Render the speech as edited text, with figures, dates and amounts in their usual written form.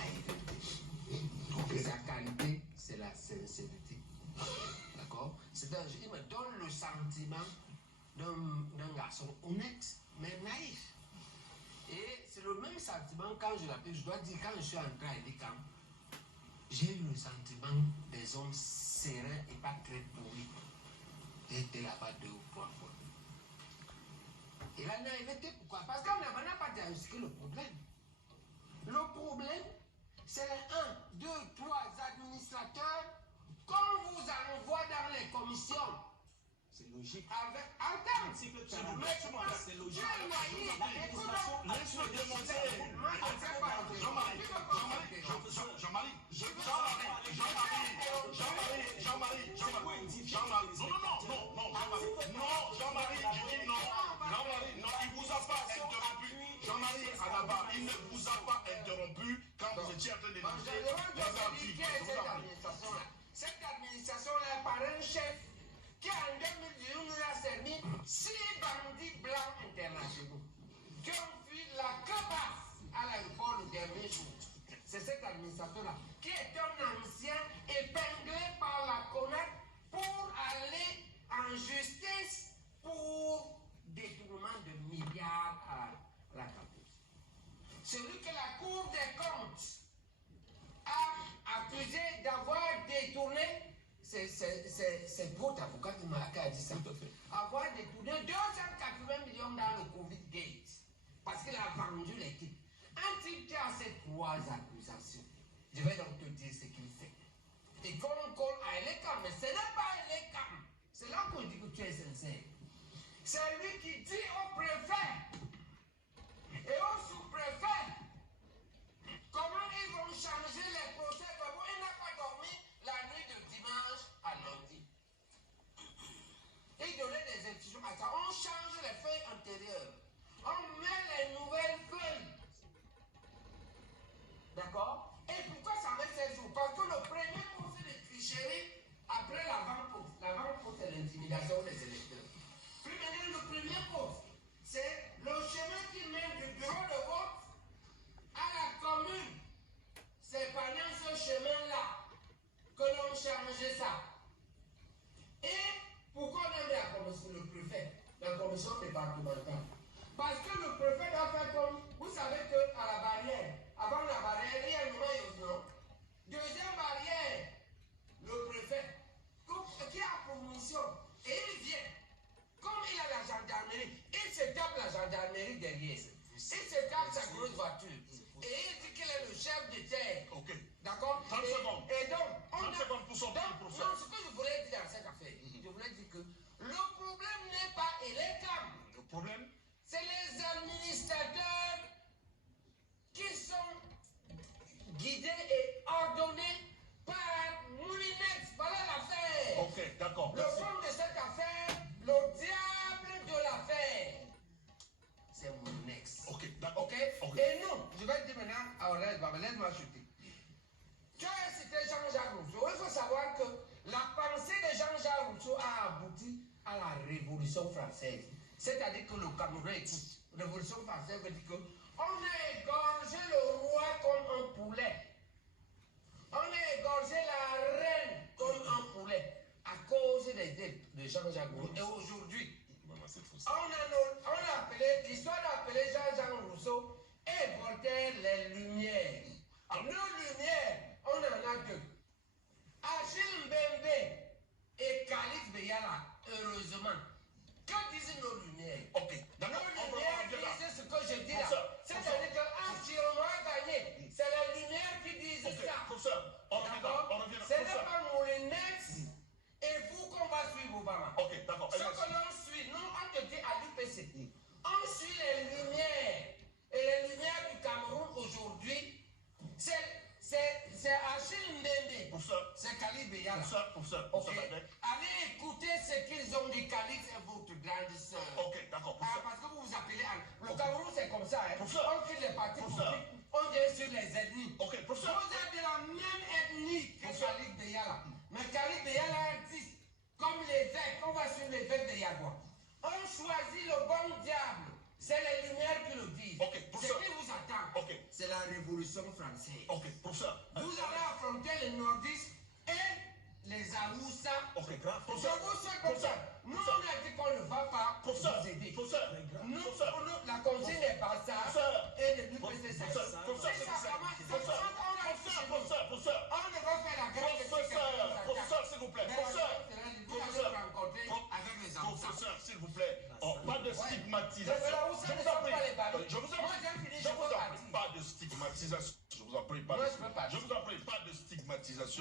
naïveté. Sa qualité, c'est la sincérité. D'accord? Il me donne le sentiment d'un garçon honnête, mais naïf. Et c'est le même sentiment quand je l'appelle, je dois dire, quand je suis entré à l'ICAM, j'ai eu le sentiment des hommes sereins et pas très pourris. J'ai été là-bas 2 ou 3 fois. Et la naïveté, pourquoi? Parce qu'on n'a pas diagnostiqué le problème. Le problème, c'est les 1, 2, 3 administrateurs qu'on vous envoie dans les commissions. C'est logique. Attends, c'est logique. Laisse-le démonter. Jean-Marie. Non, Jean-Marie, je dis non. Jean-Marie, non, il vous a pas interrompu. Jean-Marie, à la barre, il ne vous a pas interrompu quand vous étiez en train de dire. Cette administration-là est par un chef qui en 2018 nous a servi 6 bandits blancs internationaux qui ont fui la cabasse à l'aéroport le dernier jour. C'est cet administrateur-là qui est un ancien épinglé par la CONAC pour aller en justice pour détournement de milliards à la caboose. Celui que la Cour des comptes a accusé d'avoir détourné, c'est votre avocat qui a dit ça. Avoir détourné 280 millions dans le Covid Gate parce qu'il a vendu l'équipe. Un type qui a ces 3 accusations, je vais donc te dire ce qu'il fait. Et qu'on colle à l'ECAM, mais ce n'est pas l'ECAM. C'est là qu'on dit que tu es sincère. C'est lui qui dit au préfet et au sous-préfet comment ils vont changer les procès. Il n'a pas dormi la nuit de dimanche à lundi. Il donnait des instructions à ça. On change les feuilles antérieures. On met les nouvelles feuilles. D'accord? Et pourquoi ça met 16 jours? Parce que le premier cours, c'est de tricherie après l'avant-course. L'avant-course, c'est l'intimidation des électeurs. Puis maintenant, le premier cours, c'est le chemin qui mène du bureau de vote à la commune. C'est pendant ce chemin-là que l'on change ça. Et pourquoi on a mis la commission, le préfet, la commission départementale? Parce que le préfet doit faire comme, vous savez qu'à la barrière, avant la barrière, il y a un noyau, non? Deuxième barrière, le préfet, qui a pour mission, et il vient, comme il a la gendarmerie, il se tape la gendarmerie derrière. Il se tape sa grosse voiture. Et il dit qu'il est le chef de terre. Ok. D'accord? 30 secondes. Et donc, 30 secondes pour sortir le professeur. Non, ce que je voulais dire dans cette affaire, je voulais dire que le problème n'est pas l'ECAM. Le problème, c'est les administrateurs qui sont guidés et ordonnés par Moulinex. Voilà l'affaire. ok, d'accord. Le fond de cette affaire, le diable de l'affaire, c'est Moulinex. Ok, d'accord. Ok? Et nous, je vais dire maintenant à Aurèle, laisse-moi chuter. Tu as cité Jean-Jacques Rousseau. Il faut savoir que la pensée de Jean-Jacques Rousseau a abouti à la Révolution française. C'est-à-dire que le Cameroun est tout. Révolution française veut dire qu'on a égorgé le roi comme un poulet. On a égorgé la reine comme un poulet à cause des dettes de Jean-Jacques Rousseau. Et aujourd'hui, on a appelé, l'histoire d'appeler Jean-Jacques Rousseau et Voltaire les Lumières. Alors, nos Lumières, on en a 2. Achille Mbembe et Khalid Beyala, heureusement. Que disent nos Lumières? Ok, d'accord. Nos Lumières disent ce que je dis là. C'est-à-dire qu'un Chiroma a gagné. C'est les Lumières qui disent ça. Professeur, on revient. Ce n'est pas Moulinex et vous qu'on va suivre Obama. Ok, d'accord. Ce que l'on suit, nous on te dit à l'UPC, on suit les Lumières. Et les Lumières du Cameroun aujourd'hui, c'est Achille Mbembe. C'est Khalid Beyala. Professeur. Allez écouter ce qu'ils ont dit, Khalid est votre grande soeur. Ok, d'accord. Parce que vous vous appelez le Cameroun, c'est comme ça. Hein. On quitte les partis politiques, on vient sur les ethnies. Ok, professeur. Vous êtes de la même ethnie que Khalid Beyala. Mais Khalid Beyala dit, comme l'évêque, on va sur l'évêque de Yagua. On choisit le bon diable. C'est les Lumières qui le disent. Ok, ce qui vous attend, c'est la la Révolution française. Ok, professeur. Vous allez affronter les nordistes et les Aoussa. Ok, grand. Je vous sais comme ça. Nous, on a dit qu'on ne va pas Professeur, vous aider. professeur, Nous, professeur. la consigne n'est pas ça. Professeur. Et depuis PCC. Professeur, professeur, Si c'est ça vous commence, plaît. ça commence, on a dit chez nous. Professeur. On ne va faire la grève de Professeur, s'il vous plaît. Professeur. Vous allez vous rencontrer avec les Aoussa. Professeur, s'il vous plaît. Oh, pas de stigmatisation. Les Aoussa Je ne vous sont en prie. pas les barils. Je vous en Moi, prie. j'ai fini, Je je vous peux en partir. prie. Pas de stigmatisation. Je vous en prie. Pas Moi, de je peux partir. Je vous en prie. Pas de stigmatisation.